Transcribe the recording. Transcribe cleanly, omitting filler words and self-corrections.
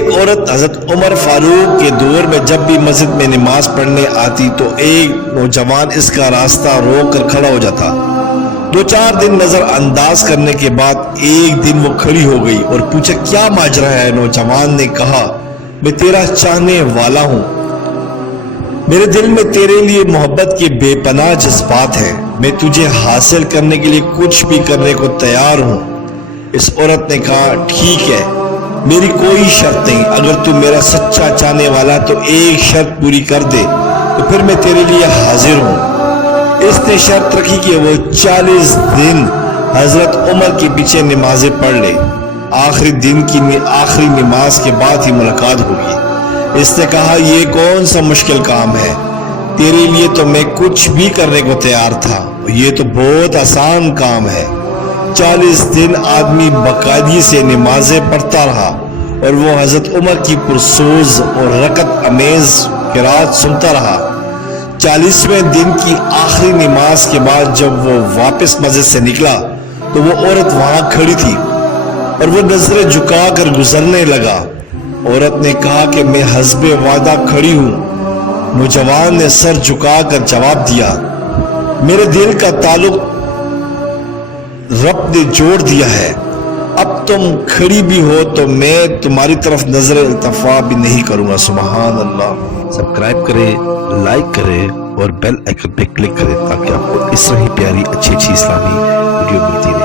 ایک عورت حضرت عمر فاروق کے دور میں جب بھی مسجد میں نماز پڑھنے آتی تو ایک نوجوان اس کا راستہ روک کر کھڑا ہو جاتا۔ 2-4 دن نظر انداز کرنے کے بعد ایک دن وہ کھڑی ہو گئی اور پوچھا کیا ماجرا ہے؟ نوجوان نے کہا میں تیرا چاہنے والا ہوں، میرے دل میں تیرے لیے محبت کے بے پناہ جذبات ہیں، میں تجھے حاصل کرنے کے لیے کچھ بھی کرنے کو تیار ہوں۔ اس عورت نے کہا ٹھیک ہے، میری کوئی شرط نہیں، اگر تو میرا سچا چاہنے والا تو ایک شرط پوری کر دے تو پھر میں تیرے لیے حاضر ہوں۔ اس نے شرط رکھی کہ وہ 40 دن حضرت عمر کے پیچھے نمازیں پڑھ لے، آخری دن کی آخری نماز کے بعد ہی ملاقات ہوگی۔ اس نے کہا یہ کون سا مشکل کام ہے، تیرے لیے تو میں کچھ بھی کرنے کو تیار تھا، یہ تو بہت آسان کام ہے۔ 40 دن آدمی باقاعدگی سے نمازیں پڑھتا رہا اور وہ حضرت عمر کی پرسوز اور رکعت امیز قرات سنتا رہا۔ 40ویں دن کی آخری نماز کے بعد جب وہ واپس مسجد سے نکلا تو وہ عورت وہاں کھڑی تھی اور وہ نظریں جھکا کر گزرنے لگا۔ عورت نے کہا کہ میں حسب وعدہ کھڑی ہوں۔ نوجوان نے سر جھکا کر جواب دیا میرے دل کا تعلق رب نے جوڑ دیا ہے، اب تم کھڑی بھی ہو تو میں تمہاری طرف نظر التفا بھی نہیں کروں گا۔ سبحان اللہ۔ سبسکرائب کریں، لائک کریں اور بیل آئیکن پہ کلک کریں تاکہ آپ کو اس طرح ہی پیاری اچھی اسلامی ویڈیو ملتی رہے۔